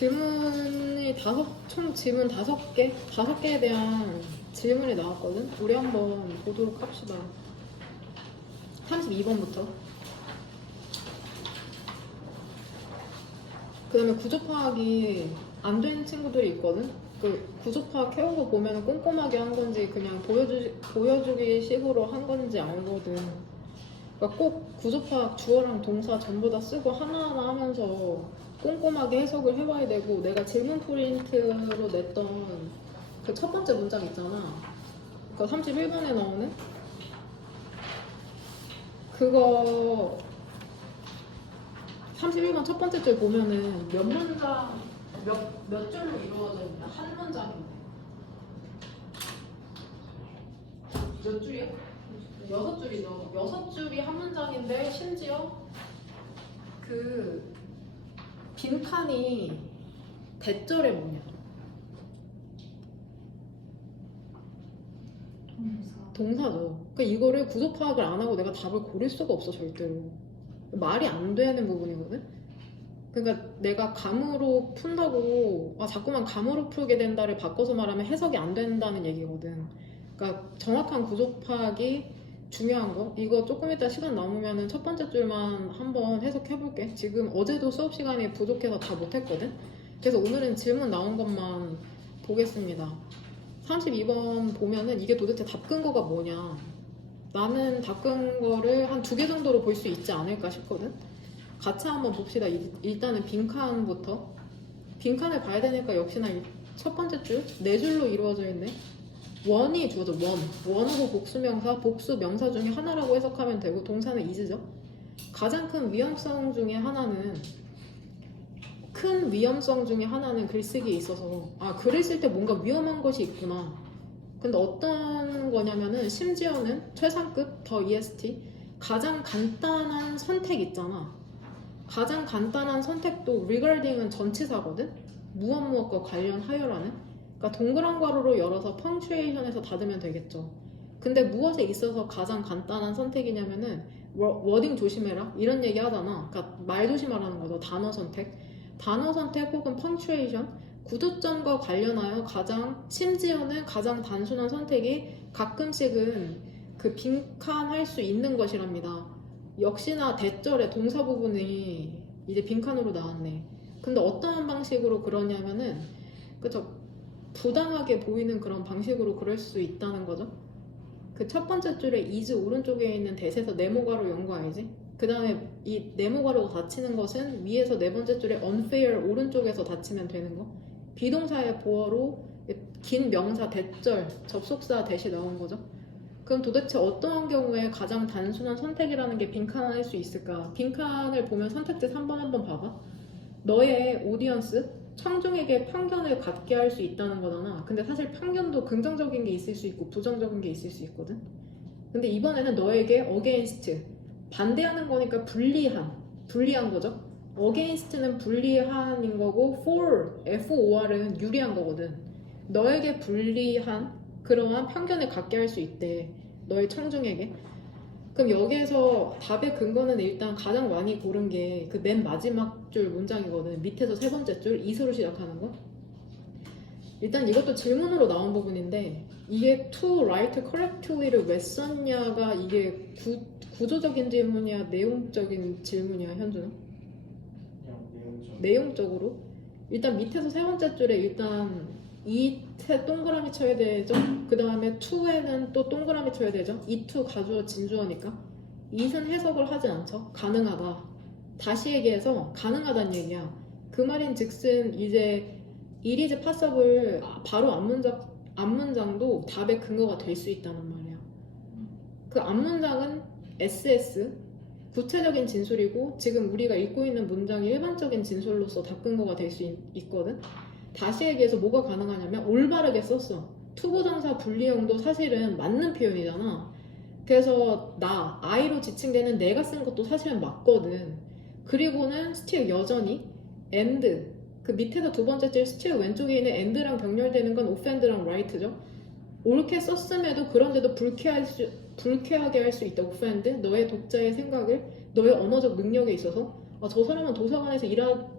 총 질문 5개? 5개에 대한 질문이 나왔거든? 우리 한번 보도록 합시다. 32번부터. 그 다음에 구조 파악이 안 되는 친구들이 있거든? 그 구조 파악 해온 거 보면 꼼꼼하게 한 건지 그냥 보여주기 식으로 한 건지 알거든. 그러니까 꼭 구조 파악 주어랑 동사 전부 다 쓰고 하나하나 하면서 꼼꼼하게 해석을 해봐야 되고, 내가 질문 프린트로 냈던 그 첫 번째 문장 있잖아. 그거 31번에 나오는 그거 31번 첫 번째 줄 보면은 몇 문장, 몇 줄로 이루어져 있나? 한 문장인데. 몇 줄이야? 6줄이죠. 6줄이 한 문장인데, 심지어 그 빈칸이 대절에 뭐냐? 동사죠. 그러니까 이거를 구조 파악을 안 하고 내가 답을 고를 수가 없어, 절대로. 말이 안 되는 부분이거든? 그러니까 내가 감으로 푼다고, 자꾸만 감으로 풀게 된다를 바꿔서 말하면 해석이 안 된다는 얘기거든. 그러니까 정확한 구조 파악이 중요한 거. 이거 조금 이따 시간 남으면 첫 번째 줄만 한번 해석해볼게. 지금 어제도 수업 시간이 부족해서 다 못했거든? 그래서 오늘은 질문 나온 것만 보겠습니다. 32번 보면은 이게 도대체 답근거가 뭐냐. 나는 답근거를 한 2개 정도로 볼 수 있지 않을까 싶거든? 같이 한번 봅시다. 일단은 빈칸부터. 빈칸을 봐야 되니까 역시나 첫 번째 줄, 4줄로 이루어져 있네. 원이 주어져. 원으로 복수명사, 복수명사 중에 하나라고 해석하면 되고, 동사는 is죠. 가장 큰 위험성 중에 하나는, 글쓰기에 있어서 글을 쓸 때 뭔가 위험한 것이 있구나. 근데 어떤 거냐면은, 심지어는 최상급 더 est, 가장 간단한 선택 있잖아. 가장 간단한 선택도 regarding은 전치사거든? 무엇과 관련하여라는. 그러니까 동그란 괄호로 열어서 punctuation에서 닫으면 되겠죠. 근데 무엇에 있어서 가장 간단한 선택이냐면은 워딩 조심해라 이런 얘기 하잖아. 그러니까 말 조심하라는 거죠. 단어 선택 혹은 punctuation, 구두점과 관련하여 심지어는 가장 단순한 선택이 가끔씩은 그 빈칸할 수 있는 것이랍니다. 역시나 대절의 동사 부분이 이제 빈칸으로 나왔네. 근데 어떠한 방식으로 그러냐면은, 그쵸, 부당하게 보이는 그런 방식으로 그럴 수 있다는 거죠. 그 첫 번째 줄에 is 오른쪽에 있는 대세에서 네모가로 연 거 알지? 그 다음에 이 네모가로 닫히는 것은 위에서 네 번째 줄에 unfair 오른쪽에서 닫히면 되는 거. 비동사의 보어로 긴 명사 대절, 접속사 대시 나온 거죠. 그럼 도대체 어떠한 경우에 가장 단순한 선택이라는 게 빈칸할 수 있을까? 빈칸을 보면 선택지 3번 한번 봐봐. 너의 오디언스, 청중에게 편견을 갖게 할 수 있다는 거잖아. 근데 사실 편견도 긍정적인 게 있을 수 있고 부정적인 게 있을 수 있거든. 근데 이번에는 너에게 against, 반대하는 거니까 불리한 거죠. against는 불리한인 거고 for은 유리한 거거든. 너에게 불리한 그러한 편견을 갖게 할 수 있대. 너의 청중에게. 그럼 여기에서 답의 근거는 일단 가장 많이 고른 게 그 맨 마지막 줄 문장이거든. 밑에서 세 번째 줄 is로 시작하는 거. 일단 이것도 질문으로 나온 부분인데, 이게 to write correctly를 왜 썼냐가 이게 구조적인 질문이야, 내용적인 질문이야, 현준아? 내용적으로. 일단 밑에서 세 번째 줄에 일단 이에 동그라미 쳐야 되죠. 그 다음에 to에는 또 동그라미 쳐야 되죠. to 가주어 진주어니까. it은 해석을 하지 않죠. 가능하다. 다시 얘기해서 가능하다는 얘기야. 그 말인 즉슨 이제 it is possible 바로 앞문장도 답의 근거가 될 수 있다는 말이야. 그 앞문장은 ss, 구체적인 진술이고, 지금 우리가 읽고 있는 문장이 일반적인 진술로서 답 근거가 될 수 있거든. 다시 얘기해서 뭐가 가능하냐면 올바르게 썼어. 투부정사 분리형도 사실은 맞는 표현이잖아. 그래서 I로 지칭되는 내가 쓴 것도 사실은 맞거든. 그리고는 still 여전히 and, 그 밑에서 두 번째 줄 still 왼쪽에 있는 and랑 병렬되는 건 offend랑 right죠. 옳게 썼음에도 그런데도 불쾌하게 할 수 있다. offend, 너의 독자의 생각을, 너의 언어적 능력에 있어서 저 사람은 도서관에서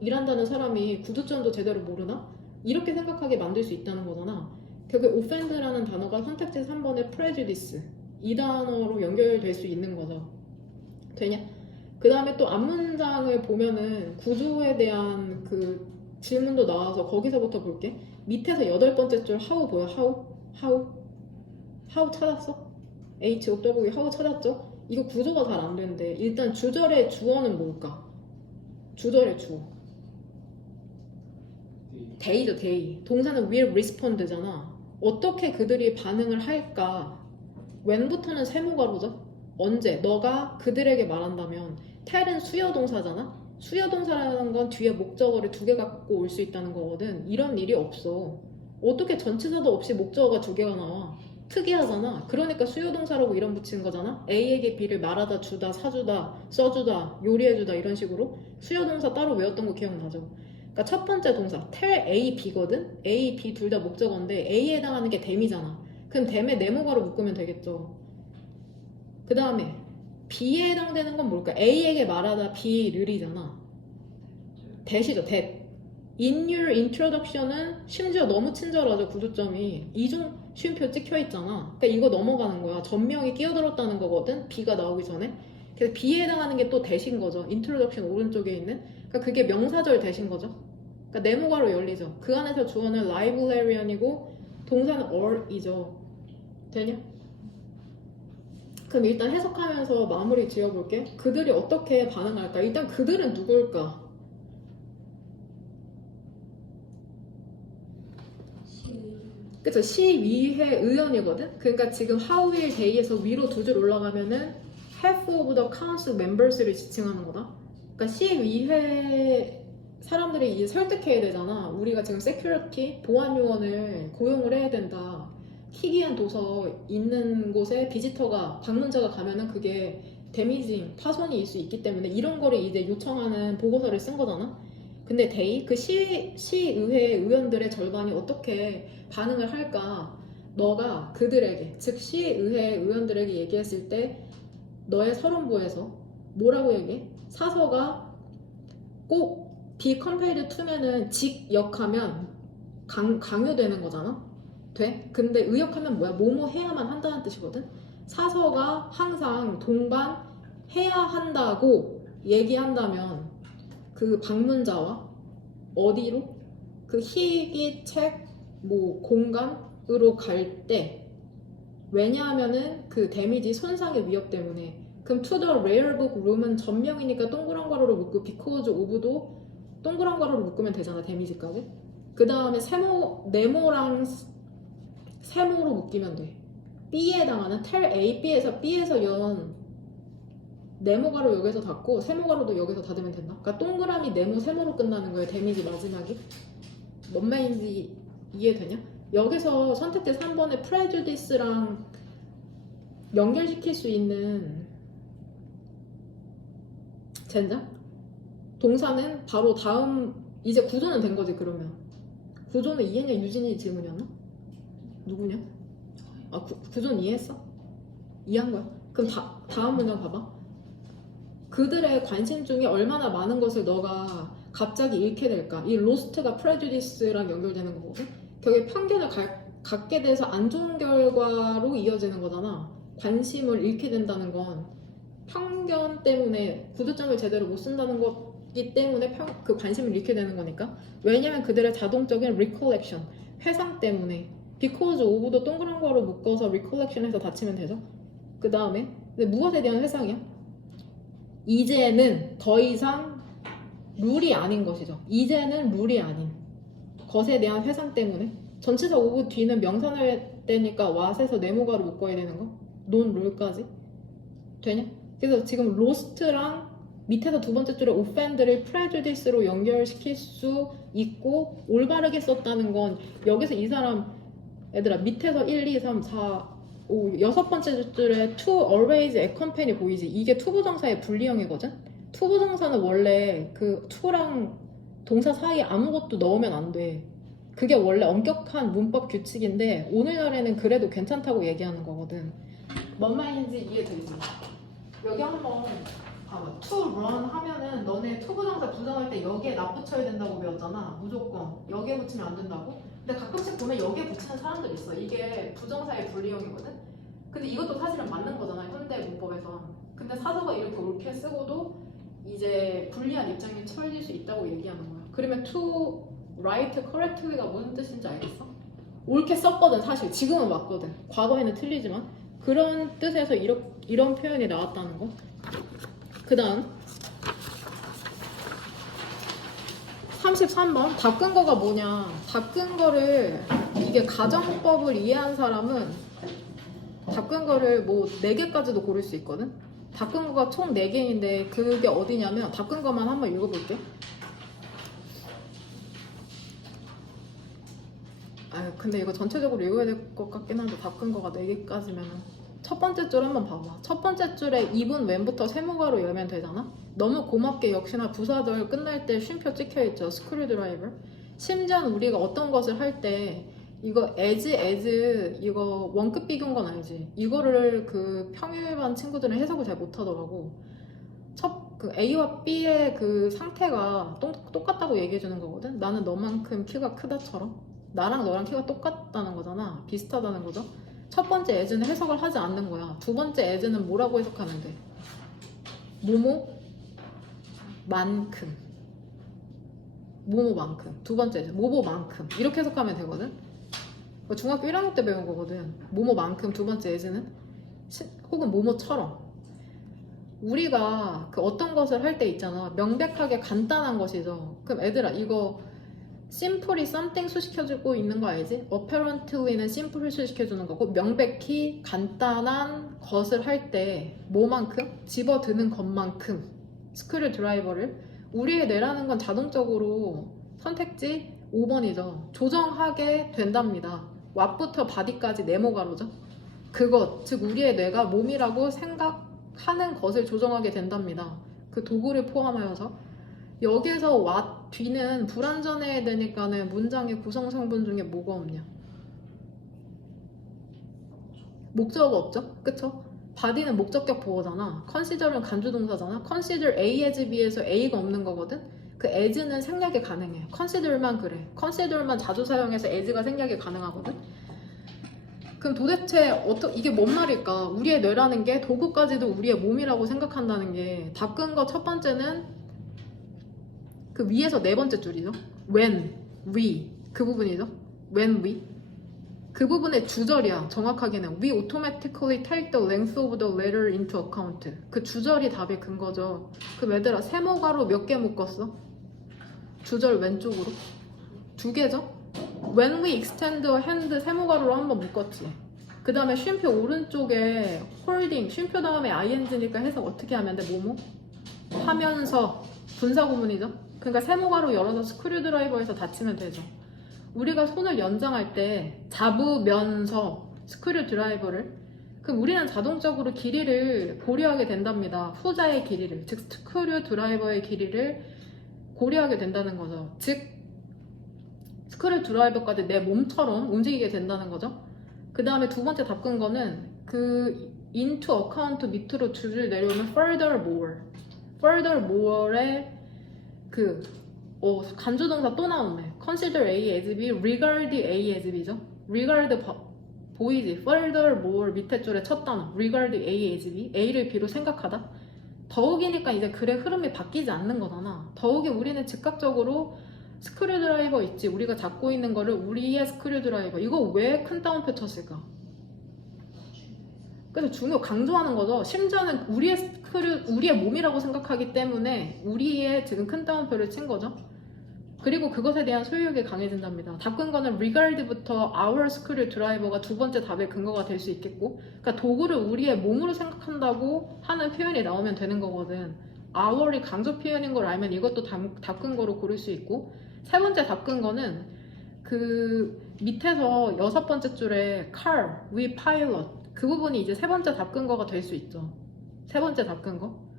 일한다는 사람이 구두점도 제대로 모르나? 이렇게 생각하게 만들 수 있다는 거잖아. 결국 offend라는 단어가 선택지 3번의 prejudice 이 단어로 연결될 수 있는 거죠. 되냐? 그 다음에 또 앞문장을 보면은 구조에 대한 그 질문도 나와서 거기서부터 볼게. 밑에서 8번째 줄 how 보여? how 찾았어? HOW how 찾았죠? 이거 구조가 잘 안 되는데 일단 주절의 주어는 뭘까? 주절의 주어 day죠 day. 동사는 will respond잖아. 어떻게 그들이 반응을 할까? when부터는 세모가로죠. 언제? 너가 그들에게 말한다면 tell은 수요동사잖아. 수요동사라는 건 뒤에 목적어를 2개 갖고 올 수 있다는 거거든. 이런 일이 없어. 어떻게 전치사도 없이 목적어가 2개가 나와? 특이하잖아. 그러니까 수요동사라고 이름 붙이는 거잖아. A에게 B를 말하다 주다 사주다 써주다 요리해주다 이런 식으로 수요동사 따로 외웠던 거 기억나죠? 그러니까 첫 번째 동사 tell A, B거든. A, B 둘 다 목적어인데 A에 해당하는 게 them이잖아. 그럼 them에 네모가로 묶으면 되겠죠. 그 다음에 B에 해당되는 건 뭘까? A에게 말하다 B를이잖아. that이죠. that. In your introduction은 심지어 너무 친절하죠. 구두점이 이중 쉼표 찍혀있잖아. 그러니까 이거 넘어가는 거야. 전명이 끼어들었다는 거거든. B가 나오기 전에. 그래서 B에 해당하는 게 또 that인 거죠. introduction 오른쪽에 있는. 그러니까 그게 명사절 that인 거죠. 그러니까 네모가로 열리죠. 그 안에서 주어는 librarian이고 동사는 or이죠. 되냐? 그럼 일단 해석하면서 마무리 지어볼게. 그들이 어떻게 반응할까? 일단 그들은 누굴까? 그쵸? 시위회 의원이거든? 그러니까 지금 how will they에서 위로 2줄 올라가면은 half of the council members를 지칭하는 거다. 그러니까 시위회 사람들이 이제 설득해야 되잖아. 우리가 지금 security, 보안 요원을 고용을 해야 된다. 희귀한 도서 있는 곳에 비지터가, 방문자가 가면은 그게 데미징, 파손이 있을 수 있기 때문에 이런 거를 이제 요청하는 보고서를 쓴 거잖아. 근데 they, 그 시의회 의원들의 절반이 어떻게 반응을 할까? 너가 그들에게, 즉 시의회 의원들에게 얘기했을 때 너의 서론보에서 뭐라고 얘기해? 사서가 꼭 be compelled to면은 직역하면 강요되는 거잖아. 돼? 근데 의역하면 뭐야? 뭐뭐 해야만 한다는 뜻이거든. 사서가 항상 동반해야 한다고 얘기한다면 그 방문자와 어디로? 그 희귀 책 공간으로 갈 때 왜냐하면은 그 데미지 손상의 위협 때문에. 그럼 to the rare book room은 전명이니까 동그란 괄호로 묶고 because of도 동그란 괄호로 묶으면 되잖아. 데미지까지. 그 다음에 네모랑 세모로 묶이면 돼. B에 해당하는 tell A, B에서 연 네모가로 여기서 닫고 세모가로도 여기서 닫으면 된다. 그러니까 동그라미 네모 세모로 끝나는 거예요. 데미지 마지막이. 뭔 말인지 이해되냐? 여기서 선택지 3번의 prejudice랑 연결시킬 수 있는 젠장? 동사는 바로 다음 이제 구조는 된 거지. 그러면 구조는 이해냐 유진이 질문이었나? 누구냐? 구조는 이해했어? 이해한 거야? 그럼 다음 문장 봐봐. 그들의 관심 중에 얼마나 많은 것을 너가 갑자기 잃게 될까? 이 lost가 prejudice랑 연결되는 거거든? 결국에 편견을 갖게 돼서 안 좋은 결과로 이어지는 거잖아. 관심을 잃게 된다는 건 편견 때문에 구두점을 제대로 못 쓴다는 거기 때문에 그 관심을 잃게 되는 거니까. 왜냐면 그들의 자동적인 recollection, 회상 때문에. because of도 동그란 거로 묶어서 recollection해서 닫히면 되죠. 그 다음에 근데 무엇에 대한 회상이야? 이제는 더 이상 룰이 아닌 것이죠. 이제는 룰이 아닌 것에 대한 회상 때문에. 전치사 오브 뒤는 명사날 때니까 what에서 네모가로 묶어야 되는 거. 논 룰까지 되냐? 그래서 지금 lost랑 밑에서 두 번째 줄에 offend를 prejudice로 연결시킬 수 있고 올바르게 썼다는 건 여기서 이 사람 얘들아 밑에서 1, 2, 3, 4, 5 여섯 번째 줄에 to always accompany 보이지? 이게 투부정사의 분리형이거든? 투부정사는 원래 그 to랑 동사 사이에 아무것도 넣으면 안 돼. 그게 원래 엄격한 문법 규칙인데 오늘날에는 그래도 괜찮다고 얘기하는 거거든. 뭔 말인지 이해되지? 여기 한번 봐봐. to run 하면은 너네 투부정사 부정할 때 여기에 나 붙여야 된다고 배웠잖아. 무조건 여기에 붙이면 안 된다고. 근데 가끔씩 보면 여기에 붙이는 사람들 있어. 이게 부정사의 분리형이거든. 근데 이것도 사실은 맞는 거잖아. 현대 문법에서. 근데 사서가 이렇게 옳게 쓰고도 이제 불리한 입장에 처해질 수 있다고 얘기하는 거야. 그러면 to write correctly가 무슨 뜻인지 알겠어? 옳게 썼거든 사실. 지금은 맞거든. 과거에는 틀리지만 그런 뜻에서 이런 표현이 나왔다는 거. 그 다음 33번 닦은 거가 뭐냐. 닦은 거를 이게 가정법을 이해한 사람은 닦은 거를 뭐 4개까지도 고를 수 있거든. 닦은 거가 총 4개인데 그게 어디냐면 닦은 거만 한번 읽어볼게. 아 근데 이거 전체적으로 읽어야 될 것 같긴 한데 닦은 거가 4개까지면은 첫 번째 줄 한번 봐봐. 첫 번째 줄에 입은 웬부터 세모가로 열면 되잖아? 너무 고맙게 역시나 부사절 끝날 때 쉼표 찍혀있죠. 스크류드라이버. 심지어 우리가 어떤 것을 할 때 이거 as 이거 원급 비교인 건 알지? 이거를 그 평일반 친구들은 해석을 잘 못하더라고. 그 A와 B의 그 상태가 똑같다고 얘기해주는 거거든? 나는 너만큼 키가 크다처럼 나랑 너랑 키가 똑같다는 거잖아. 비슷하다는 거죠. 첫 번째 as는 해석을 하지 않는 거야. 두 번째 as는 뭐라고 해석하면 돼? 모모만큼. 모모만큼. 두 번째 as 모모만큼. 이렇게 해석하면 되거든? 중학교 1학년 때 배운 거거든. 모모만큼 두 번째 as는 혹은 모모처럼. 우리가 그 어떤 것을 할 때 있잖아. 명백하게 간단한 것이죠. 그럼 애들아 이거 simply something 수식해주고 있는 거 알지? apparently는 simply 수식해주는 거고 명백히 간단한 것을 할 때 뭐만큼? 집어드는 것만큼 스크류 드라이버를 우리의 뇌라는 건 자동적으로 선택지 5번이죠. 조정하게 된답니다. what부터 body까지 네모가로죠. 그것, 즉 우리의 뇌가 몸이라고 생각하는 것을 조정하게 된답니다. 그 도구를 포함하여서 여기에서 what 뒤는 불완전해야 되니까는 문장의 구성 성분 중에 뭐가 없냐? 목적어가 없죠? 그쵸? body는 목적격 보어잖아. consider은 간주동사잖아. consider A as B에서 A가 없는 거거든? 그 as는 생략이 가능해. consider만 그래. consider만 자주 사용해서 as가 생략이 가능하거든? 그럼 도대체 이게 뭔 말일까? 우리의 뇌라는 게 도구까지도 우리의 몸이라고 생각한다는 게 닦은 거 첫 번째는 그 위에서 4번째 줄이죠. when, we 그 부분이죠. when we 그 부분의 주절이야. 정확하게는 we automatically take the length of the letter into account. 그 주절이 답의 근거죠. 그 얘들아 세모가로 몇 개 묶었어? 주절 왼쪽으로 2개죠. when we extend the hand 세모가로로 한번 묶었지. 그 다음에 쉼표 오른쪽에 holding 쉼표 다음에 ing니까 해석 어떻게 하면 돼? 뭐뭐? 하면서 분사구문이죠. 그러니까 세모가로 열어서 스크류드라이버에서 닫히면 되죠. 우리가 손을 연장할 때 잡으면서 스크류드라이버를 그럼 우리는 자동적으로 길이를 고려하게 된답니다. 후자의 길이를 즉 스크류드라이버의 길이를 고려하게 된다는 거죠. 즉 스크류드라이버까지 내 몸처럼 움직이게 된다는 거죠. 그 다음에 두 번째 닦은 거는 그 into account 밑으로 줄을 내려오면 furthermore의 간주동사 또 나오네. consider A as B, regard A as B죠. regard 보이지? furthermore 밑에 줄에 첫 단어 regard A as B, A를 B로 생각하다. 더욱이니까 이제 글의 흐름이 바뀌지 않는 거잖아. 더욱이 우리는 즉각적으로 스크류드라이버 있지. 우리가 잡고 있는 거를 우리의 스크류드라이버. 이거 왜 큰 따옴표 쳤을까? 그래서 강조하는 거죠. 심지어는 우리의 몸이라고 생각하기 때문에 우리의 지금 큰 따옴표를 친 거죠. 그리고 그것에 대한 소유욕이 강해진답니다. 닦은 거는 regard부터 our screwdriver가 두 번째 답의 근거가 될 수 있겠고, 그러니까 도구를 우리의 몸으로 생각한다고 하는 표현이 나오면 되는 거거든. our이 강조 표현인 걸 알면 이것도 닦은 거로 고를 수 있고, 세 번째 닦은 거는 그 밑에서 6번째 줄에 car, we pilot 그 부분이 이제 세 번째 닦은 거가 될 수 있죠. 세 번째 닦은 거.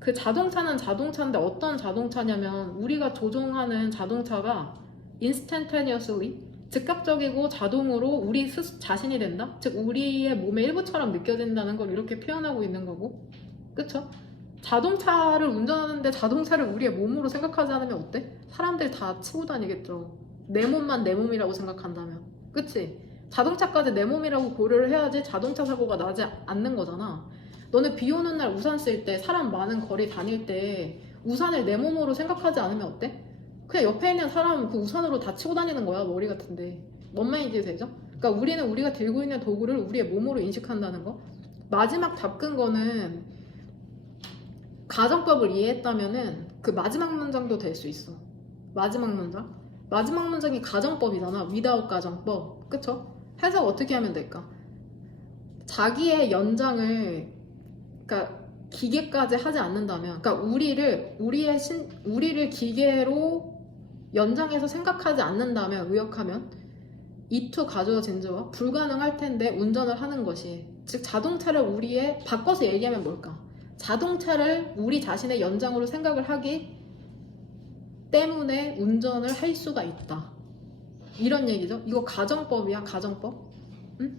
그 자동차는 자동차인데 어떤 자동차냐면 우리가 조종하는 자동차가 instantaneously 즉각적이고 자동으로 우리 자신이 된다? 즉 우리의 몸의 일부처럼 느껴진다는 걸 이렇게 표현하고 있는 거고, 그쵸? 자동차를 운전하는데 자동차를 우리의 몸으로 생각하지 않으면 어때? 사람들 다 치고 다니겠죠. 내 몸만 내 몸이라고 생각한다면. 그치? 자동차까지 내 몸이라고 고려를 해야지 자동차 사고가 나지 않는 거잖아. 너네 비 오는 날 우산 쓸 때, 사람 많은 거리 다닐 때 우산을 내 몸으로 생각하지 않으면 어때? 그냥 옆에 있는 사람 그 우산으로 다 치고 다니는 거야, 머리 같은데. 뭔 말인지 되죠? 그러니까 우리는 우리가 들고 있는 도구를 우리의 몸으로 인식한다는 거. 마지막 잡근 거는 가정법을 이해했다면은 그 마지막 문장도 될 수 있어. 마지막 문장? 마지막 문장이 가정법이잖아. without 가정법. 그쵸? 해석 어떻게 하면 될까? 자기의 연장을, 그러니까 기계까지 하지 않는다면, 그러니까 우리를 기계로 연장해서 생각하지 않는다면, 의역하면 이투 가주어 진주어 불가능할 텐데 운전을 하는 것이, 즉 자동차를 우리의, 바꿔서 얘기하면 뭘까? 자동차를 우리 자신의 연장으로 생각을 하기 때문에 운전을 할 수가 있다. 이런 얘기죠. 이거 가정법이야, 가정법. 응?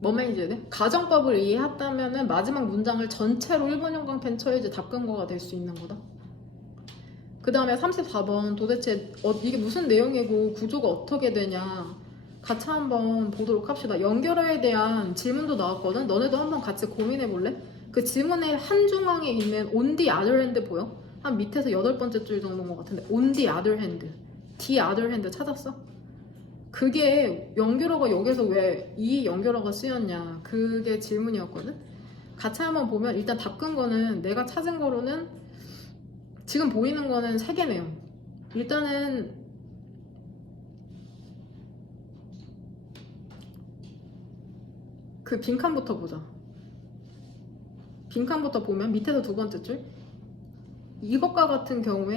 뭔 말인지 돼? 가정법을 이해했다면은 마지막 문장을 전체로 일본 형광펜 쳐야지 답근거가 될 수 있는 거다. 그 다음에 34번 도대체 이게 무슨 내용이고 구조가 어떻게 되냐 같이 한번 보도록 합시다. 연결어에 대한 질문도 나왔거든. 너네도 한번 같이 고민해 볼래? 그 질문의 한중앙에 있는 on the other hand 보여? 한 밑에서 8번째 줄 정도인 것 같은데 on the other hand, the other hand 찾았어? 그게 연결어가 여기서 왜 이 연결어가 쓰였냐, 그게 질문이었거든. 같이 한번 보면 일단 답근거는 내가 찾은 거로는 지금 보이는 거는 3개네요. 일단은 그 빈칸부터 보자. 빈칸부터 보면 밑에서 2번째 줄, 이것과 같은 경우,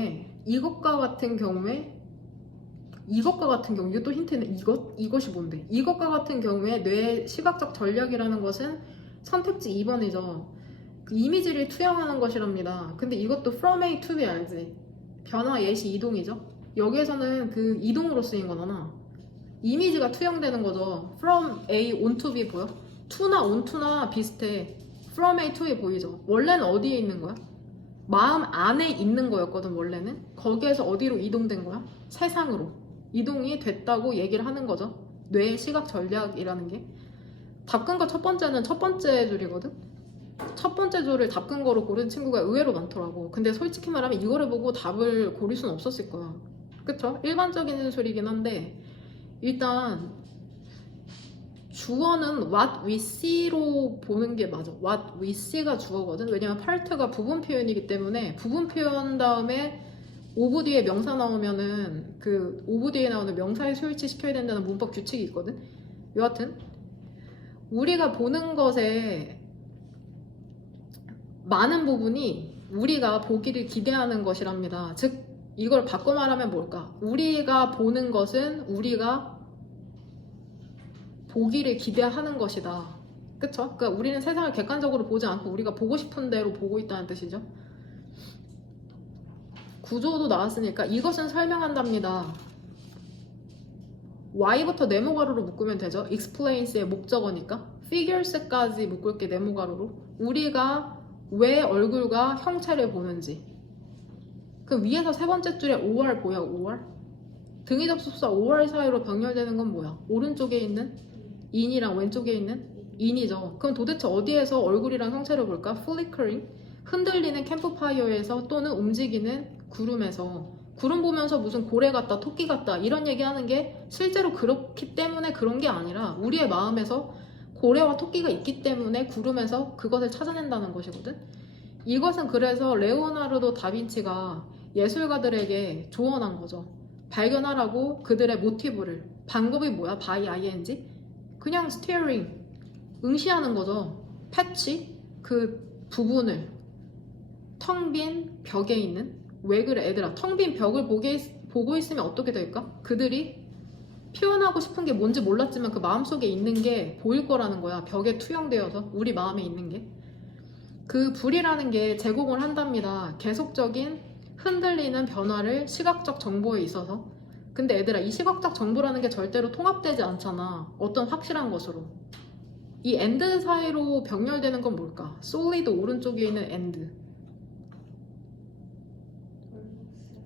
이게 또 힌트네. 이것이 뭔데? 이것과 같은 경우에 뇌의 시각적 전략이라는 것은 선택지 2번이죠. 그 이미지를 투영하는 것이랍니다. 근데 이것도 from A to B 알지? 변화, 예시, 이동이죠. 여기에서는 그 이동으로 쓰인 거잖아. 이미지가 투영되는 거죠. from A on to B 보여? to나 on to나 비슷해. from A to B 보이죠? 원래는 어디에 있는 거야? 마음 안에 있는 거였거든. 원래는 거기에서 어디로 이동된 거야? 세상으로 이동이 됐다고 얘기를 하는 거죠. 뇌의 시각 전략이라는 게. 답근거 첫 번째는 첫 번째 줄이거든. 첫 번째 줄을 답근거로 고른 친구가 의외로 많더라고. 근데 솔직히 말하면 이거를 보고 답을 고를 수는 없었을 거야. 그쵸? 일반적인 소리긴 한데 일단 주어는 what we see로 보는 게 맞아. what we see가 주어거든. 왜냐면 part가 부분 표현이기 때문에 부분 표현 다음에 오브 뒤에 명사 나오면은 그 오브 뒤에 나오는 명사에 소일치 시켜야 된다는 문법 규칙이 있거든. 여하튼 우리가 보는 것에 많은 부분이 우리가 보기를 기대하는 것이랍니다. 즉 이걸 바꿔 말하면 뭘까? 우리가 보는 것은 우리가 보기를 기대하는 것이다. 그쵸? 그러니까 우리는 세상을 객관적으로 보지 않고 우리가 보고 싶은 대로 보고 있다는 뜻이죠. 구조도 나왔으니까 이것은 설명한답니다. Y부터 네모가로로 묶으면 되죠. explains의 목적어니까. figures까지 묶을게 네모가로로. 우리가 왜 얼굴과 형체를 보는지. 그 위에서 세 번째 줄에 OR 보여? OR? 등위 접속사 OR 사이로 병렬되는 건 뭐야? 오른쪽에 있는 in이랑 왼쪽에 있는 in이죠. 그럼 도대체 어디에서 얼굴이랑 형체를 볼까? flickering, 흔들리는 캠프파이어에서 또는 움직이는 구름에서. 구름 보면서 무슨 고래 같다, 토끼 같다 이런 얘기하는 게 실제로 그렇기 때문에 그런 게 아니라 우리의 마음에서 고래와 토끼가 있기 때문에 구름에서 그것을 찾아낸다는 것이거든. 이것은 그래서 레오나르도 다빈치가 예술가들에게 조언한 거죠. 발견하라고 그들의 모티브를. 방법이 뭐야? by ing? 그냥 스티어링, 응시하는 거죠. 패치, 그 부분을. 텅 빈 벽에 있는. 왜 그래 애들아? 텅 빈 벽을 보고 있으면 어떻게 될까? 그들이 표현하고 싶은 게 뭔지 몰랐지만 그 마음속에 있는 게 보일 거라는 거야. 벽에 투영되어서 우리 마음에 있는 게. 그 불이라는 게 제공을 한답니다. 계속적인 흔들리는 변화를 시각적 정보에 있어서. 근데 애들아 이 시각적 정보라는 게 절대로 통합되지 않잖아. 어떤 확실한 것으로. 이 and 사이로 병렬되는 건 뭘까? solid 오른쪽에 있는 and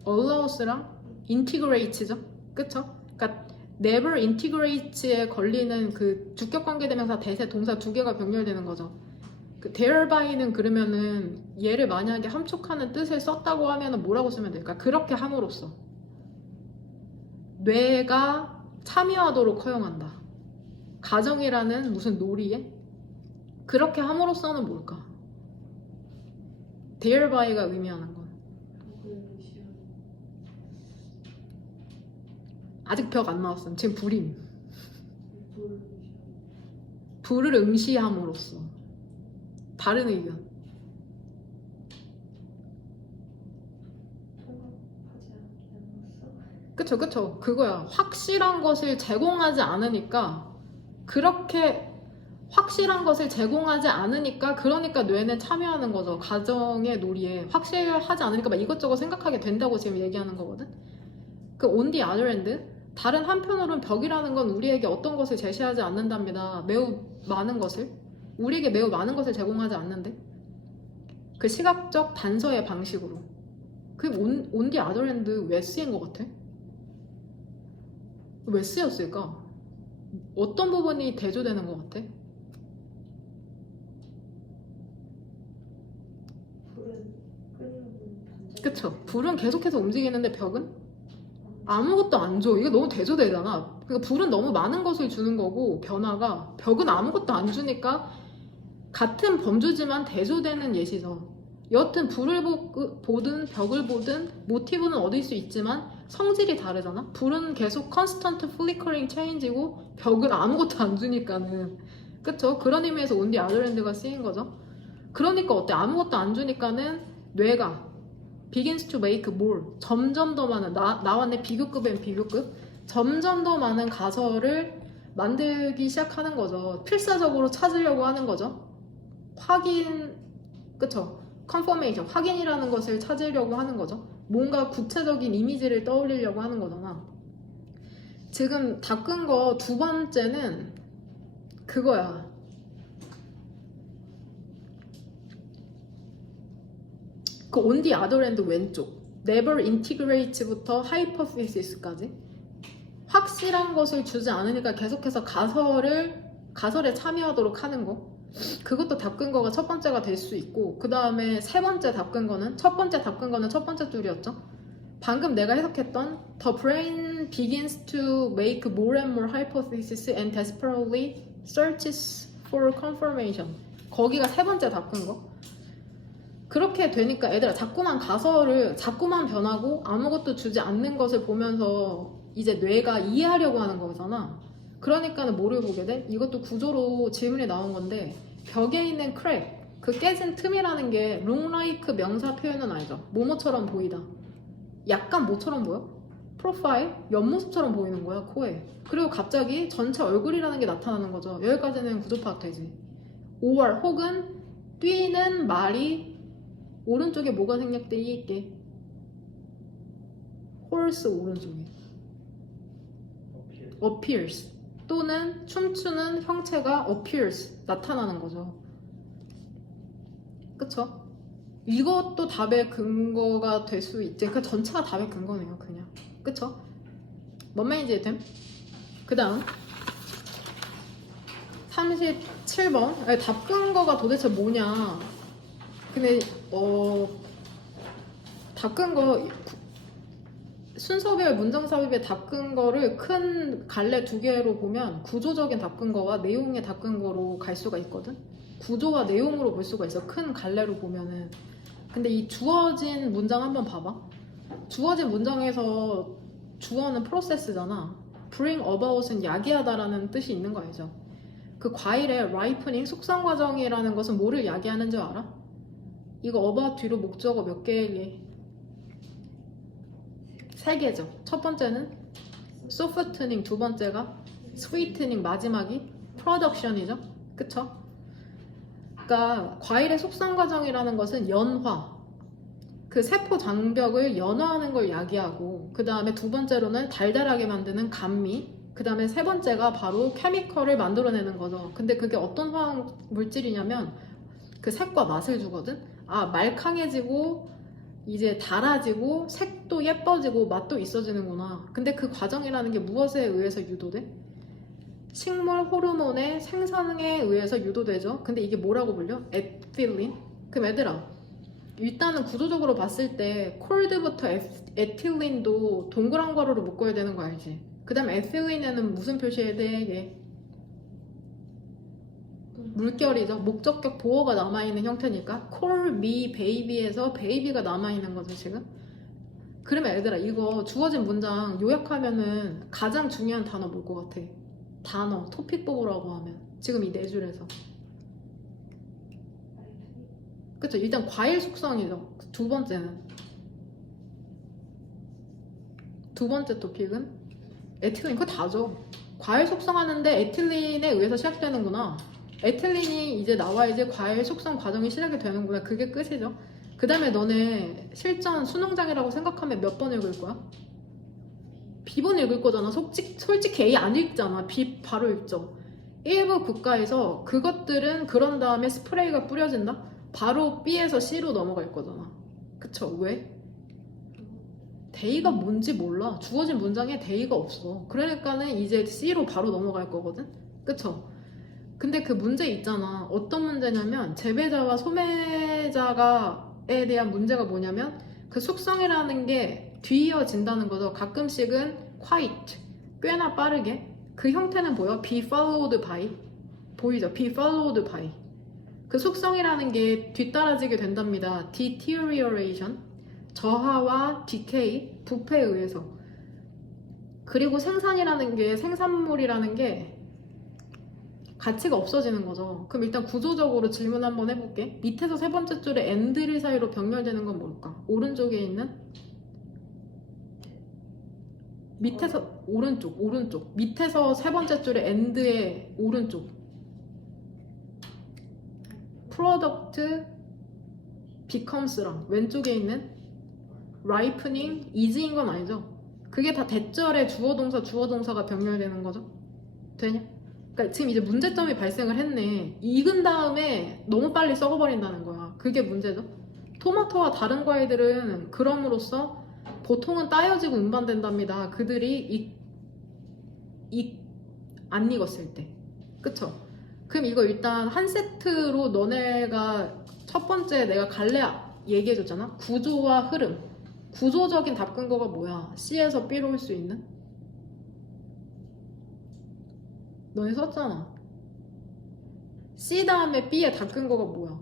allows랑 integrate죠. 그쵸? 그러니까 never integrates에 걸리는 그 주격관계대명사 대세 동사 두 개가 병렬되는 거죠. 그 thereby,는 그러면은 얘를 만약에 함축하는 뜻을 썼다고 하면은 뭐라고 쓰면 될까? 그렇게 함으로써 뇌가 참여하도록 허용한다. 가정이라는 무슨 놀이에 그렇게 함으로써는 뭘까? thereby,가 의미하는 건 아직 벽 안 나왔음. 지금 불임. 불을 응시함으로써. 다른 의견. 그쵸 그쵸. 그거야. 확실한 것을 제공하지 않으니까 그렇게 확실한 것을 제공하지 않으니까 그러니까 뇌는 참여하는 거죠. 가정의 놀이에 확실하지 않으니까 막 이것저것 생각하게 된다고 지금 얘기하는 거거든. 그 on the other hand 다른 한편으로는 벽이라는 건 우리에게 어떤 것을 제시하지 않는답니다. 매우 많은 것을 우리에게 매우 많은 것을 제공하지 않는데 그 시각적 단서의 방식으로 그 on the other hand 왜 쓰인 것 같아? 왜 쓰였을까? 어떤 부분이 대조되는 것 같아? 그쵸? 불은 계속해서 움직이는데 벽은 아무것도 안 줘. 이거 너무 대조되잖아. 그러니까 불은 너무 많은 것을 주는 거고 변화가 벽은 아무것도 안 주니까 같은 범주지만 대조되는 예시죠. 여튼 불을 보든 벽을 보든 모티브는 얻을 수 있지만 성질이 다르잖아. 불은 계속 constant flickering change이고 벽은 아무것도 안 주니까는 그쵸? 그런 의미에서 on the other hand가 쓰인 거죠. 그러니까 어때? 아무것도 안 주니까는 뇌가 begins to make more 점점 더 많은 나왔네 비교급엔 비교급 점점 더 많은 가설을 만들기 시작하는 거죠. 필사적으로 찾으려고 하는 거죠. 확인 그쵸? confirmation 확인이라는 것을 찾으려고 하는 거죠. 뭔가 구체적인 이미지를 떠올리려고 하는 거잖아. 지금 닦은 거 두 번째는 그거야. 그 on the other hand 왼쪽 never integrates부터 hypothesis까지 확실한 것을 주지 않으니까 계속해서 가설에 참여하도록 하는 거 그것도 닦은 거가 첫 번째가 될 수 있고 그 다음에 세 번째 닦은 거는 첫 번째 줄이었죠. 방금 내가 해석했던 The brain begins to make more and more hypotheses and desperately searches for confirmation 거기가 세 번째 닦은 거 그렇게 되니까 애들아 자꾸만 변하고 아무것도 주지 않는 것을 보면서 이제 뇌가 이해하려고 하는 거잖아. 그러니까는 뭐를 보게 돼? 이것도 구조로 질문이 나온 건데 벽에 있는 크랙, 그 깨진 틈이라는 게 look like 명사 표현은 알죠? 뭐뭐처럼 보이다. 약간 뭐처럼 보여? 프로파일? 옆모습처럼 보이는 거야 코에. 그리고 갑자기 전체 얼굴이라는 게 나타나는 거죠. 여기까지는 구조 파악되지. or 혹은 뛰는 말이 오른쪽에 뭐가 생략돼 있게? horse 오른쪽에 appears 또는 춤추는 형체가 appears 나타나는 거죠. 그쵸? 이것도 답의 근거가 될 수 있지. 그 전체가 답의 근거네요 그냥. 그쵸? 뭔 말인지 됨? 그 다음 37번 답 근거가 도대체 뭐냐. 근데 닦은 거 순서별 문장 삽입의 닦은 거를 큰 갈래 두 개로 보면 구조적인 닦은 거와 내용의 닦은 거로 갈 수가 있거든. 구조와 내용으로 볼 수가 있어. 큰 갈래로 보면은. 근데 이 주어진 문장 한번 봐봐. 주어진 문장에서 주어는 프로세스잖아. bring about은 야기하다라는 뜻이 있는 거 알죠? 그 과일의 ripening 숙성 과정이라는 것은 뭐를 야기하는 줄 알아? 이거 about 뒤로 목적어 몇 개에 3개죠. 첫 번째는 softening, 두 번째가 sweetening, 마지막이 production이죠. 그쵸? 그러니까 과일의 숙성 과정이라는 것은 연화, 그 세포 장벽을 연화하는 걸 야기하고 그 다음에 두 번째로는 달달하게 만드는 감미, 그 다음에 세 번째가 바로 케미컬을 만들어내는 거죠. 근데 그게 어떤 화학 물질이냐면 그 색과 맛을 주거든. 아, 말캉해지고 이제 달아지고 색도 예뻐지고 맛도 있어지는구나. 근데 그 과정이라는 게 무엇에 의해서 유도돼? 식물 호르몬의 생성에 의해서 유도되죠. 근데 이게 뭐라고 불려? 에틸린? 그럼 얘들아, 일단은 구조적으로 봤을 때 콜드부터 에틸린도 동그란 괄호로 묶어야 되는 거 알지? 그 다음에 에틸린에는 무슨 표시해야 돼? 얘 물결이죠. 목적격 보어가 남아있는 형태니까 call me baby에서 baby가 남아있는 거죠 지금. 그러면 얘들아 이거 주어진 문장 요약하면은 가장 중요한 단어 뭘 것 같아? 단어 토픽 뽑으라고 하면 지금 이 네 줄에서 그쵸? 일단 과일 숙성이죠. 두 번째는 두 번째 토픽은 에틸린. 그거 다죠. 과일 숙성하는데 에틸린에 의해서 시작되는구나. 에틸린이 이제 나와야지 과일 숙성 과정이 시작이 되는구나. 그게 끝이죠. 그 다음에 너네 실전 수능장이라고 생각하면 몇 번 읽을 거야? B번 읽을 거잖아. 솔직히 A 안 읽잖아. B 바로 읽죠. 일부 국가에서 그것들은 그런 다음에 스프레이가 뿌려진다? 바로 B에서 C로 넘어갈 거잖아. 그쵸? 왜? 대의가 뭔지 몰라. 주어진 문장에 대의가 없어. 그러니까는 이제 C로 바로 넘어갈 거거든? 그쵸? 근데 그 문제 있잖아. 어떤 문제냐면 재배자와 소매자가에 대한 문제가 뭐냐면 그 숙성이라는 게 뒤이어진다는 거죠. 가끔씩은 quite, 꽤나 빠르게. 그 형태는 뭐야? be followed by. 보이죠? be followed by. 그 숙성이라는 게 뒤따라지게 된답니다. deterioration, 저하와 decay, 부패에 의해서. 그리고 생산이라는 게, 생산물이라는 게 가치가 없어지는 거죠. 그럼 일단 구조적으로 질문 한번 해볼게. 밑에서 세 번째 줄에 and를 사이로 병렬되는 건 뭘까? 오른쪽에 있는 밑에서 오른쪽 밑에서 세 번째 줄에 and의 오른쪽 product becomes랑 왼쪽에 있는 ripening is인 건 아니죠. 그게 다 대절에 주어동사가 병렬되는 거죠. 되냐? 그러니까 지금 이제 문제점이 발생을 했네. 익은 다음에 너무 빨리 썩어버린다는 거야. 그게 문제죠. 토마토와 다른 과일들은 그럼으로써 보통은 따여지고 운반된답니다. 그들이 안 익었을 때. 그쵸? 그럼 이거 일단 한 세트로 너네가 첫 번째 내가 갈래 얘기해줬잖아. 구조와 흐름. 구조적인 답근거가 뭐야? C에서 B로 올 수 있는? 너네 썼잖아. C 다음에 B의 답근거가 뭐야?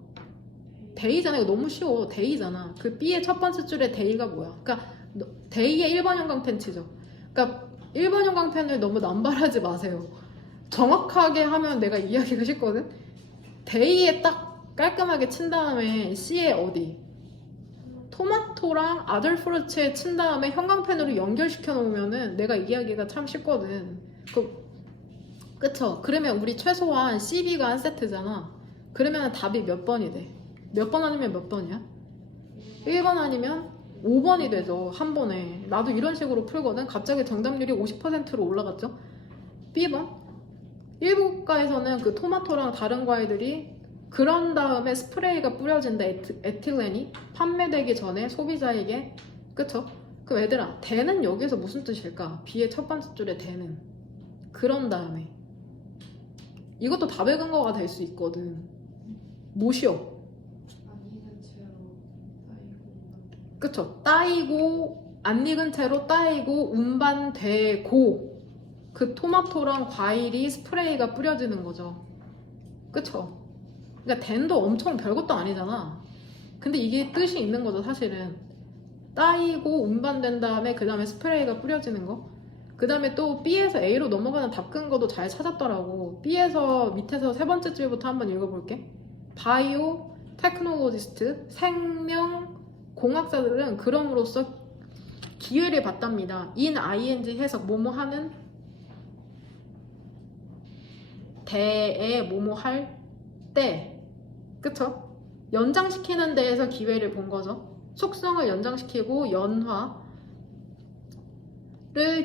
데이잖아. 이거 너무 쉬워. 데이잖아. 그 B의 첫 번째 줄에 데이가 뭐야? 그러니까 데이의 1번 형광펜 치죠. 그러니까 1번 형광펜을 너무 남발하지 마세요. 정확하게 하면 내가 이해하기가 쉽거든. 데이에 딱 깔끔하게 친 다음에 C에 어디? 토마토랑 아들프루츠에 친 다음에 형광펜으로 연결시켜 놓으면은 내가 이해하기가 참 쉽거든. 그쵸? 그러면 우리 최소한 CB가 한 세트잖아. 그러면 답이 몇 번이 돼? 몇 번 아니면 몇 번이야? 1번 아니면 5번이 되죠. 한 번에. 나도 이런 식으로 풀거든. 갑자기 정답률이 50%로 올라갔죠. B번. 일부 국가에서는 그 토마토랑 다른 과일들이 그런 다음에 스프레이가 뿌려진다. 에틸렌이 판매되기 전에 소비자에게. 그쵸? 그럼 얘들아, 대는 여기서 무슨 뜻일까? B의 첫 번째 줄에 대는 그런 다음에. 이것도 답의 근거가 될 수 있거든. 못이요. 그쵸? 따이고 안 익은 채로 따이고 운반되고 그 토마토랑 과일이 스프레이가 뿌려지는 거죠. 그쵸? 그러니까 댄도 엄청 별것도 아니잖아. 근데 이게 뜻이 있는 거죠. 사실은 따이고 운반된 다음에 그 다음에 스프레이가 뿌려지는 거. 그 다음에 또 B에서 A로 넘어가는 답근거도 잘 찾았더라고. B에서 밑에서 세 번째 줄부터 한번 읽어볼게. 바이오 테크놀로지스트, 생명 공학자들은 그럼으로써 기회를 받답니다. in ing 해석 뭐뭐 하는 대에 뭐뭐 할 때. 그쵸? 연장시키는 데에서 기회를 본 거죠. 속성을 연장시키고 연화를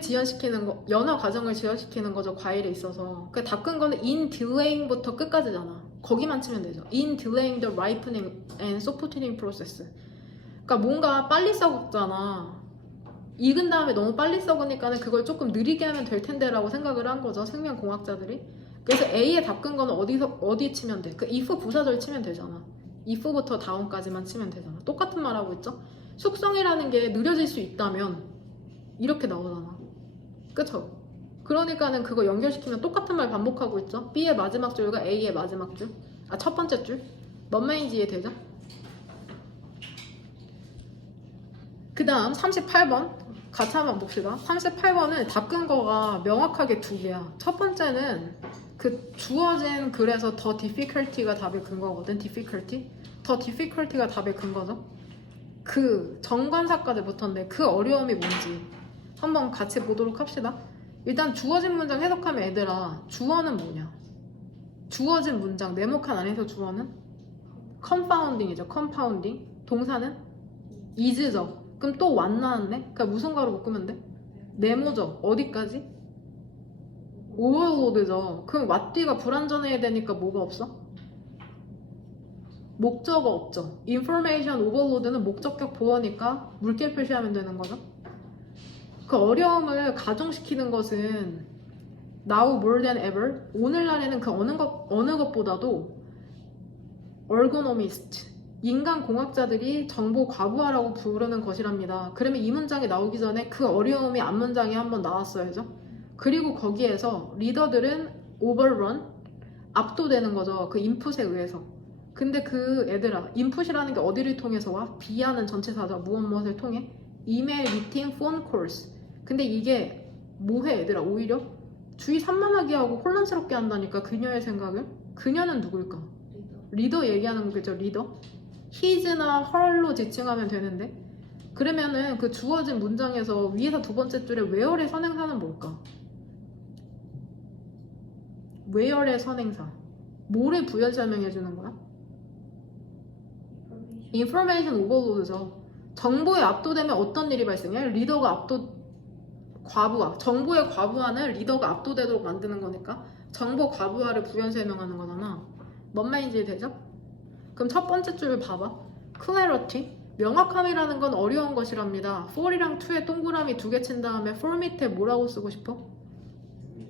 지연시키는 거, 연화 과정을 지연시키는 거죠. 과일에 있어서. 그 다 끈 거는 in delaying부터 끝까지잖아. 거기만 치면 되죠. in delaying the ripening and softening process. 그러니까 뭔가 빨리 썩잖아. 익은 다음에 너무 빨리 썩으니까는 그걸 조금 느리게 하면 될 텐데라고 생각을 한 거죠. 생명공학자들이. 그래서 A에 다 끈 거는 어디 치면 돼? 그 if 부사절 치면 되잖아. if부터 다운까지만 치면 되잖아. 똑같은 말 하고 있죠. 숙성이라는 게 느려질 수 있다면 이렇게 나오잖아. 그쵸? 그러니까는 그거 연결시키면 똑같은 말 반복하고 있죠. B의 마지막 줄과 A의 마지막 줄. 아, 첫 번째 줄. 뭔 말인지 이해되죠? 그 다음 38번 같이 한번 봅시다. 38번은 다 끈 거가 명확하게 두 개야. 첫 번째는 그 주어진 글에서 더 difficulty가 답의 근거거든. difficulty. 더 difficulty가 답의 근거죠. 그 정관사까지 붙었는데 그 어려움이 뭔지 한번 같이 보도록 합시다. 일단 주어진 문장 해석하면 얘들아, 주어는 뭐냐? 주어진 문장 네모칸 안에서 주어는 compounding이죠. compounding. 동사는 is죠. 그럼 또 what 나왔네? 그러니까 무슨 가로 묶으면 돼? 네모죠. 어디까지? 오버로드죠. 그럼 what 뒤가 불완전해야 되니까 뭐가 없어? 목적어 없죠. information overload는 목적격 보어니까 물결 표시하면 되는 거죠. 그 어려움을 가중시키는 것은 now more than ever, 오늘날에는 그 어느 것보다도 ergonomist, 인간공학자들이 정보 과부하라고 부르는 것이랍니다. 그러면 이 문장이 나오기 전에 그 어려움이 앞문장에 한번 나왔어야죠. 그리고 거기에서 리더들은 overrun, 압도되는 거죠. 그 인풋에 의해서. 근데 그 애들아, 인풋이라는 게 어디를 통해서 와? B하는 전체사죠. 무엇을 통해? 이메일, 미팅, 폰, 콜스. 근데 이게 뭐해 얘들아? 오히려 주의 산만하게 하고 혼란스럽게 한다니까. 그녀의 생각을. 그녀는 누굴까? 리더 얘기하는 거겠죠. 리더. his나 her로 지칭하면 되는데, 그러면은 그 주어진 문장에서 위에서 두 번째 줄에 where의 선행사는 뭘까? where의 선행사 뭐를 부연 설명해 주는 거야? information overload죠. 정보에 압도되면 어떤 일이 발생해? 리더가 과부하. 정보의 과부하는 리더가 압도되도록 만드는 거니까 정보 과부하를 부연 설명하는 거잖아. 뭔 말인지 되죠? 그럼 첫 번째 줄을 봐봐. clarity. 명확함이라는 건 어려운 것이랍니다. for이랑 to에 동그라미 두 개 친 다음에 for 밑에 뭐라고 쓰고 싶어?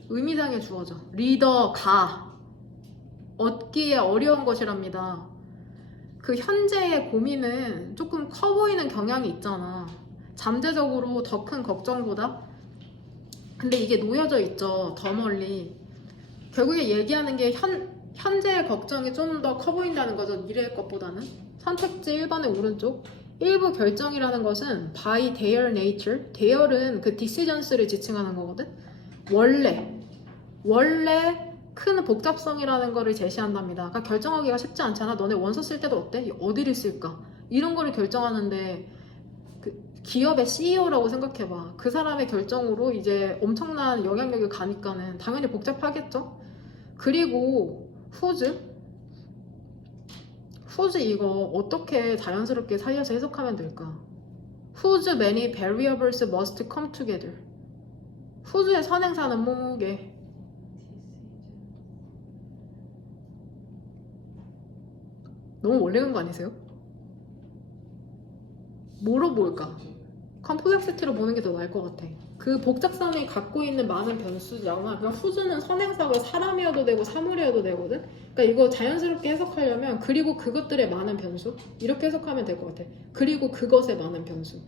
의미상의 주어죠. 리더가 얻기에 어려운 것이랍니다. 그 현재의 고민은 조금 커 보이는 경향이 있잖아. 잠재적으로 더 큰 걱정보다. 근데 이게 놓여져 있죠. 더 멀리. 결국에 얘기하는 게 현재의 걱정이 좀 더 커 보인다는 거죠. 미래의 것보다는. 선택지 1번의 오른쪽. 일부 결정이라는 것은 by their nature. their은 그 decisions를 지칭하는 거거든. 원래 큰 복잡성이라는 거를 제시한답니다. 그러니까 결정하기가 쉽지 않잖아. 너네 원서 쓸 때도 어때? 어디를 쓸까? 이런 거를 결정하는데 그 기업의 CEO라고 생각해봐. 그 사람의 결정으로 이제 엄청난 영향력이 가니까는 당연히 복잡하겠죠? 그리고 whose 이거 어떻게 자연스럽게 살려서 해석하면 될까? whose many variables must come together. whose의 선행사는 뭐게? 너무 멀리는 거 아니세요? 뭐로 볼까? 컴플렉시티로 보는 게 더 나을 것 같아. 그 복잡성이 갖고 있는 많은 변수잖아. 그러니까 후즈는 선행사가 사람이어도 되고 사물이어도 되거든. 그러니까 이거 자연스럽게 해석하려면 그리고 그것들의 많은 변수 이렇게 해석하면 될 것 같아. 그리고 그것의 많은 변수.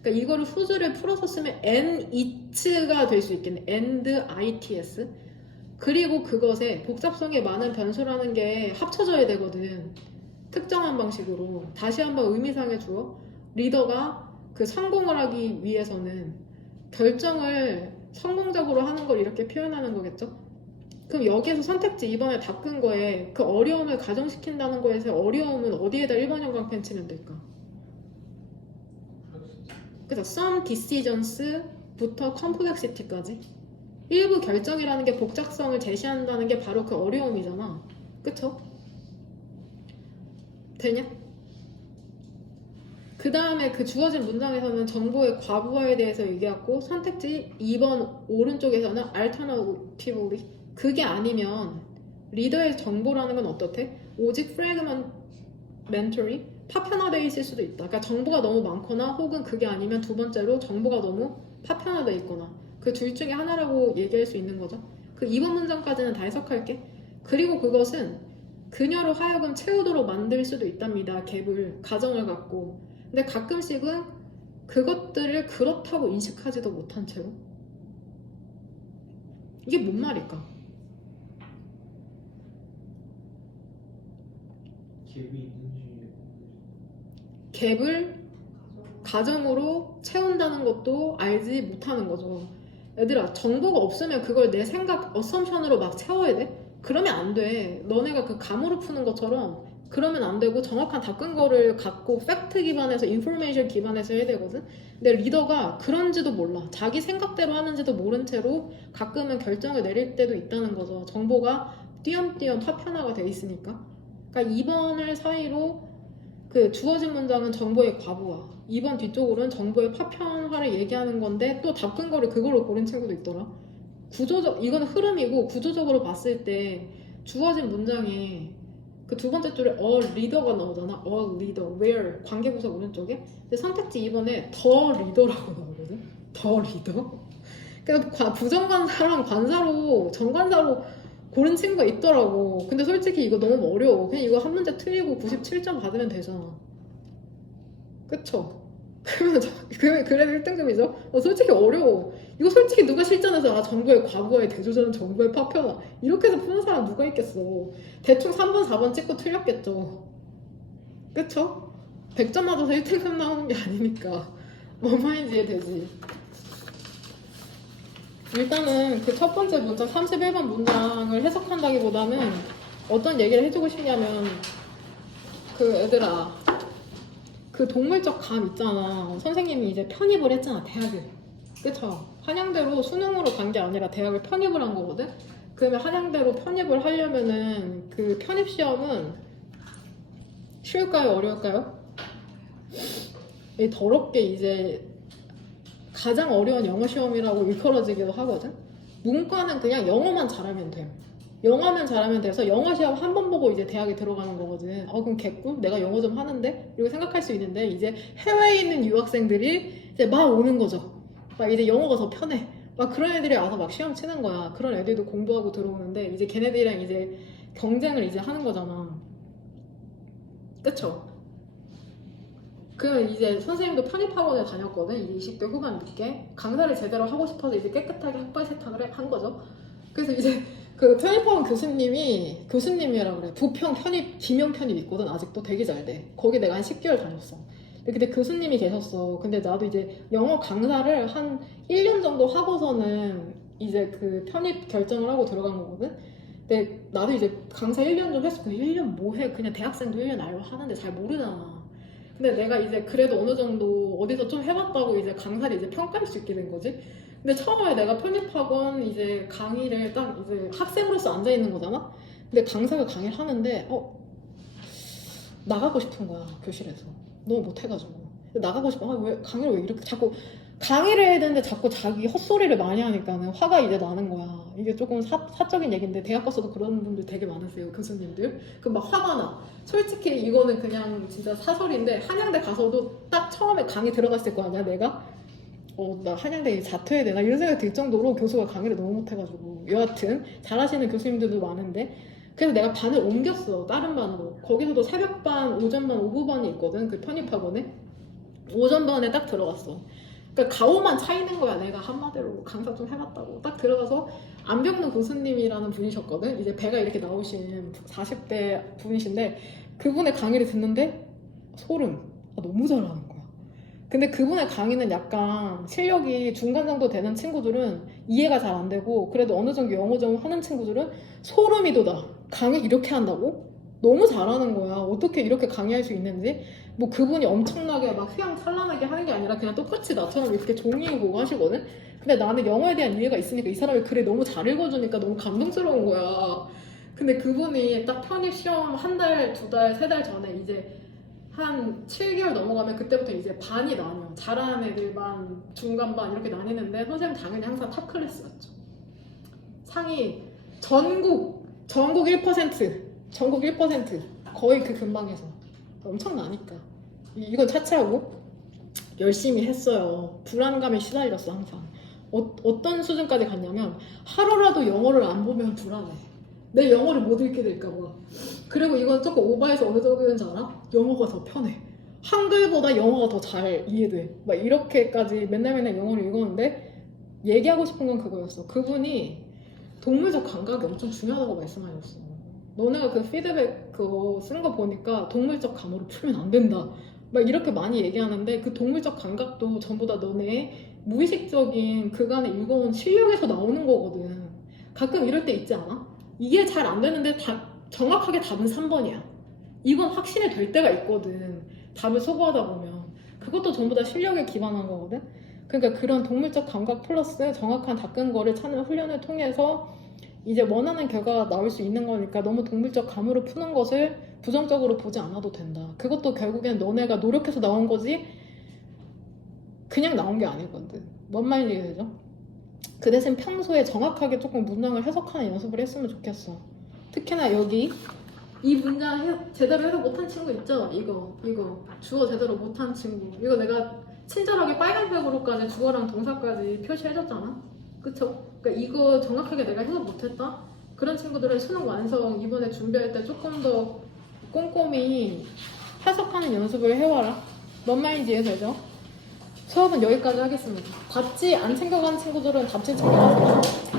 그러니까 이거를 후즈를 풀어서 쓰면 and it가 될 수 있겠네. and its. 그리고 그것의 복잡성이 많은 변수라는 게 합쳐져야 되거든. 특정한 방식으로. 다시 한번 의미상의 주어. 리더가 그 성공을 하기 위해서는 결정을 성공적으로 하는 걸 이렇게 표현하는 거겠죠? 그럼 여기에서 선택지 2번에 다 끈 거에 그 어려움을 가중시킨다는 거에서 어려움은 어디에다 1번 형광펜 치면 될까? 그래서 some decisions부터 complexity까지 일부 결정이라는 게 복잡성을 제시한다는 게 바로 그 어려움이잖아. 그쵸? 되냐? 그 다음에 그 주어진 문장에서는 정보의 과부하에 대해서 얘기하고 선택지 2번 오른쪽에서는 alternatively 그게 아니면 리더의 정보라는 건 어떻대? 오직 fragmentary 파편화되어 있을 수도 있다. 그러니까 정보가 너무 많거나 혹은 그게 아니면 두 번째로 정보가 너무 파편화되어 있거나 그 둘 중에 하나라고 얘기할 수 있는 거죠. 그 2번 문장까지는 다 해석할게. 그리고 그것은 그녀로 하여금 채우도록 만들 수도 있답니다. 갭을 가정을 갖고. 근데 가끔씩은 그것들을 그렇다고 인식하지도 못한 채로 이게 뭔 말일까? 갭이 있는지 갭을 가정으로 채운다는 것도 알지 못하는 거죠. 얘들아, 정보가 없으면 그걸 내 생각, 어썸션으로 막 채워야 돼? 그러면 안 돼. 너네가 그 감으로 푸는 것처럼 그러면 안 되고 정확한 답근거를 갖고 팩트 기반에서 인포메이션 기반에서 해야 되거든. 근데 리더가 그런지도 몰라. 자기 생각대로 하는지도 모른 채로 가끔은 결정을 내릴 때도 있다는 거죠. 정보가 띄엄띄엄 파편화가 돼 있으니까. 그러니까 2번을 사이로 그 주어진 문장은 정보의 과부하, 2번 뒤쪽으로는 정보의 파편화를 얘기하는 건데 또 답근거를 그걸로 고른 친구도 있더라. 이건 흐름이고 구조적으로 봤을 때 주어진 문장에 그 두 번째 줄에 리더가 나오잖아. 리더, where 관계부사 오른쪽에. 근데 선택지 2번에 더 리더라고 나오거든. 더 리더. 그래서 부정관사랑 관사로 정관사로 고른 친구가 있더라고. 근데 솔직히 이거 너무 어려워. 그냥 이거 한 문제 틀리고 97점 받으면 되잖아. 그쵸? 그러면 그래도 1등급이죠? 솔직히 어려워. 이거 솔직히 누가 실전에서 정보의 과부하의 대조절은 정보의 파편화 이렇게 해서 푸는 사람 누가 있겠어. 대충 3번 4번 찍고 틀렸겠죠. 그쵸? 100점 맞아서 1등급 나오는 게 아니니까 뭔 말인지 이해되지? 일단은 그 첫 번째 문장 31번 문장을 해석한다기보다는 어떤 얘기를 해주고 싶냐면 그 애들아 그 동물적 감 있잖아. 선생님이 이제 편입을 했잖아, 대학을. 그쵸? 한양대로 수능으로 간 게 아니라 대학을 편입을 한 거거든? 그러면 한양대로 편입을 하려면은 그 편입 시험은 쉬울까요? 어려울까요? 더럽게 이제 가장 어려운 영어 시험이라고 일컬어지기도 하거든? 문과는 그냥 영어만 잘하면 돼. 영어만 잘하면 돼서 영어 시험 한 번 보고 이제 대학에 들어가는 거거든. 그럼 개꿀? 내가 영어 좀 하는데? 이렇게 생각할 수 있는데 이제 해외에 있는 유학생들이 이제 막 오는 거죠. 막 이제 영어가 더 편해. 막 그런 애들이 와서 막 시험 치는 거야. 그런 애들도 공부하고 들어오는데 이제 걔네들이랑 이제 경쟁을 이제 하는 거잖아. 그쵸? 그러면 이제 선생님도 편입학원에 다녔거든. 이제 20대 후반 늦게 강사를 제대로 하고 싶어서 이제 깨끗하게 학벌 세탁을 한 거죠. 그래서 이제 그 편입학원 교수님이라 그래. 부평 편입, 기명 편입 있거든. 아직도 되게 잘 돼. 거기 내가 한 10개월 다녔어. 근데 그때 교수님이 계셨어. 근데 나도 이제 영어 강사를 한 1년 정도 하고서는 이제 그 편입 결정을 하고 들어간 거거든. 근데 나도 이제 강사 1년 좀 했어. 근데 1년 뭐 해? 그냥 대학생도 1년 알고 하는데 잘 모르잖아. 근데 내가 이제 그래도 어느 정도 어디서 좀 해봤다고 이제 강사를 이제 평가할 수 있게 된 거지. 근데 처음에 내가 편입학원 이제 강의를 딱 이제 학생으로서 앉아 있는 거잖아. 근데 강사가 강의를 하는데 나가고 싶은 거야 교실에서. 너무 못해가지고 나가고 싶어. 왜 강의를 왜 이렇게 자꾸 강의를 해야 되는데 자꾸 자기 헛소리를 많이 하니까는 화가 이제 나는 거야. 이게 조금 사적인 얘기인데 대학 가서도 그런 분들 되게 많으세요, 교수님들. 그럼 막 화가 나. 솔직히 이거는 그냥 진짜 사설인데 한양대 가서도 딱 처음에 강의 들어갔을 거 아니야 내가. 나 한양대 자퇴해야 되나 이런 생각이 들 정도로 교수가 강의를 너무 못해가지고. 여하튼 잘하시는 교수님들도 많은데 그래서 내가 반을 옮겼어. 다른 반으로. 거기서도 새벽반, 오전반, 오후반이 있거든. 그 편입학원에. 오전반에 딱 들어갔어. 그러니까 가오만 차이는 거야. 내가 한마디로 강사 좀 해봤다고. 딱 들어가서 안병근 교수님이라는 분이셨거든. 이제 배가 이렇게 나오신 40대 분이신데 그분의 강의를 듣는데 소름. 너무 잘하는 거야. 근데 그분의 강의는 약간 실력이 중간 정도 되는 친구들은 이해가 잘 안 되고 그래도 어느 정도 영어 좀 하는 친구들은 소름이 돋아. 강의 이렇게 한다고? 너무 잘하는 거야. 어떻게 이렇게 강의할 수 있는지. 뭐 그분이 엄청나게 막 휘황찬란하게 하는 게 아니라 그냥 똑같이 나처럼 이렇게 종이 보고 하시거든. 근데 나는 영어에 대한 이해가 있으니까 이 사람이 글을 너무 잘 읽어주니까 너무 감동스러운 거야. 근데 그분이 딱 편입 시험 한 달, 두 달, 세 달 전에 이제 한 7개월 넘어가면 그때부터 이제 반이 나뉘어. 잘하는 애들 반, 중간 반 이렇게 나뉘는데 선생님 당연히 항상 탑 클래스였죠. 상위 전국 1%, 전국 1% 거의 그 근방에서 엄청 나니까 이건 차치하고 열심히 했어요. 불안감에 시달렸어 항상. 어떤 수준까지 갔냐면 하루라도 영어를 안 보면 불안해. 내 영어를 못 읽게 될까봐. 그리고 이건 조금 오버해서 어느 정도인지 알아? 영어가 더 편해. 한글보다 영어가 더 잘 이해돼. 막 이렇게까지 맨날 영어를 읽었는데 얘기하고 싶은 건 그거였어. 그분이 동물적 감각이 엄청 중요하다고 말씀하셨어. 너네가 그 피드백 그거 쓴 거 보니까 동물적 감으로 풀면 안 된다. 막 이렇게 많이 얘기하는데 그 동물적 감각도 전부 다 너네 무의식적인 그간에 읽어온 실력에서 나오는 거거든. 가끔 이럴 때 있지 않아? 이게 잘 안 되는데 정확하게 답은 3번이야. 이건 확신이 될 때가 있거든. 답을 소거하다 보면. 그것도 전부 다 실력에 기반한 거거든. 그러니까 그런 동물적 감각 플러스 정확한 닦은 거를 찾는 훈련을 통해서 이제 원하는 결과가 나올 수 있는 거니까 너무 동물적 감으로 푸는 것을 부정적으로 보지 않아도 된다. 그것도 결국엔 너네가 노력해서 나온 거지 그냥 나온 게 아니거든. 뭔 말인지 되죠? 그 대신 평소에 정확하게 조금 문장을 해석하는 연습을 했으면 좋겠어. 특히나 여기 이 문장 제대로 해석 못한 친구 있죠? 이거 주어 제대로 못한 친구. 이거 내가 친절하게 빨간색으로까지 주어랑 동사까지 표시해줬잖아. 그쵸? 그러니까 이거 정확하게 내가 해석 못했다? 그런 친구들은 수능 완성 이번에 준비할 때 조금 더 꼼꼼히 해석하는 연습을 해와라. 뭔 말인지 이해되죠? 수업은 여기까지 하겠습니다. 답지 안 챙겨간 친구들은 답지 챙겨가세요.